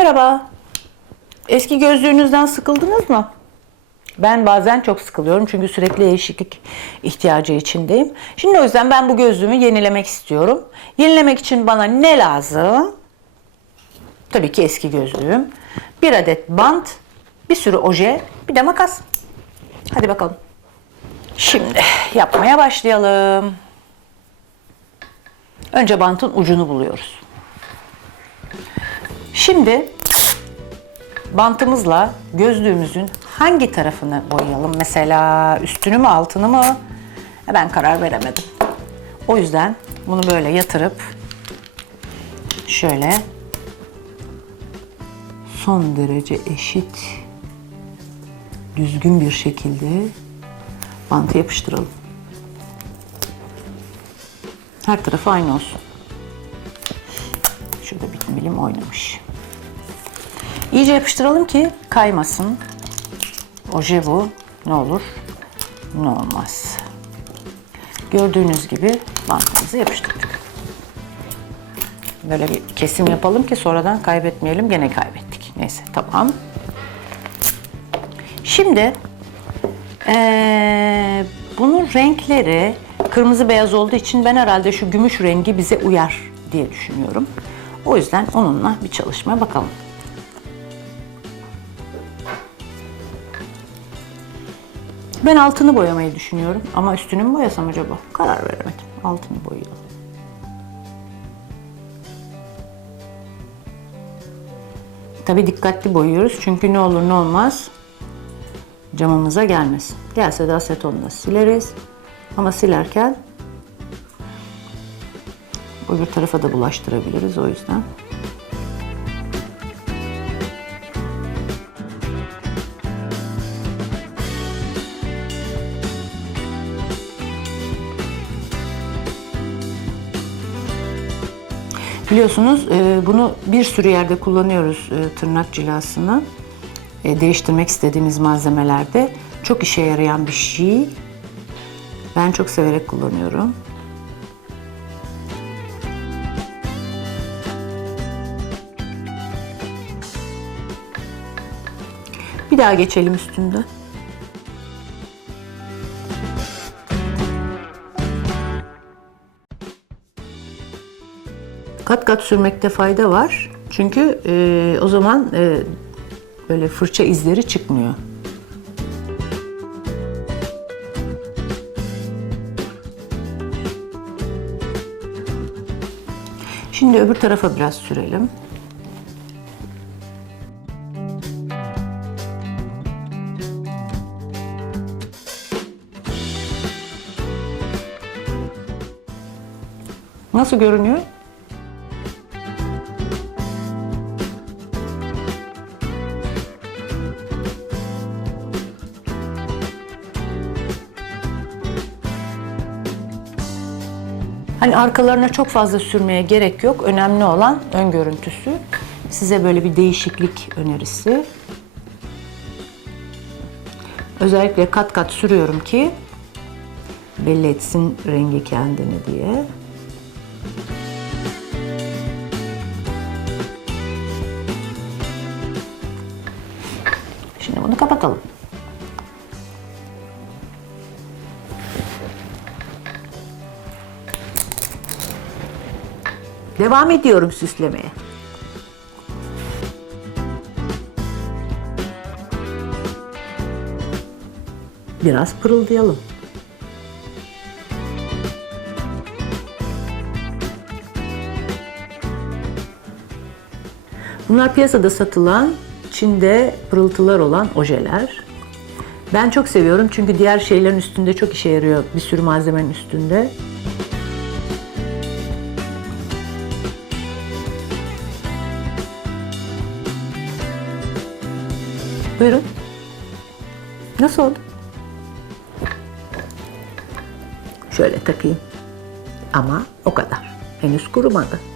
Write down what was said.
Merhaba. Eski gözlüğünüzden sıkıldınız mı? Ben bazen çok sıkılıyorum çünkü sürekli değişiklik ihtiyacı içindeyim. Şimdi o yüzden ben bu gözlüğümü yenilemek istiyorum. Yenilemek için bana ne lazım? Tabii ki eski gözlüğüm. Bir adet bant, bir sürü oje, bir de makas. Hadi bakalım. Şimdi yapmaya başlayalım. Önce bantın ucunu buluyoruz. Şimdi bantımızla gözlüğümüzün hangi tarafını boyayalım? Mesela üstünü mü altını mı? Ben karar veremedim. O yüzden bunu böyle yatırıp şöyle son derece eşit düzgün bir şekilde bantı yapıştıralım. Her tarafı aynı olsun. Şurada bir milim oynamış. İyice yapıştıralım ki kaymasın. Oje bu. Ne olur ne olmaz. Gördüğünüz gibi bantımızı yapıştırdık. Böyle bir kesim yapalım ki sonradan kaybetmeyelim. Gene kaybettik. Neyse tamam. Şimdi eee, bunun renkleri kırmızı beyaz olduğu için ben herhalde şu gümüş rengi bize uyar diye düşünüyorum. O yüzden onunla bir çalışmaya bakalım. Ben altını boyamayı düşünüyorum ama üstünü mü boyasam acaba? Karar veremedim. Altını boyayalım. Tabii dikkatli boyuyoruz çünkü ne olur ne olmaz camımıza gelmesin. Gelse de asetonla sileriz. Ama silerken öbür tarafa da bulaştırabiliriz o yüzden. Biliyorsunuz e, bunu bir sürü yerde kullanıyoruz e, tırnak cilasını. E, Değiştirmek istediğimiz malzemelerde çok işe yarayan bir şey. Ben çok severek kullanıyorum. Bir daha geçelim üstünden. Kat kat sürmekte fayda var. Çünkü e, o zaman e, böyle fırça izleri çıkmıyor. Şimdi öbür tarafa biraz sürelim. Nasıl görünüyor? Hani arkalarına çok fazla sürmeye gerek yok. Önemli olan ön görüntüsü. Size böyle bir değişiklik önerisi. Özellikle kat kat sürüyorum ki belli etsin rengi kendini diye. Bunu kapatalım. Devam ediyorum süslemeye. Biraz pırıldayalım. Bunlar piyasada satılan, Çin'de pırıltılar olan ojeler. Ben çok seviyorum çünkü diğer şeylerin üstünde çok işe yarıyor. Bir sürü malzemenin üstünde. Buyurun. Nasıl oldu? Şöyle takayım. Ama o kadar. Henüz kurumadı.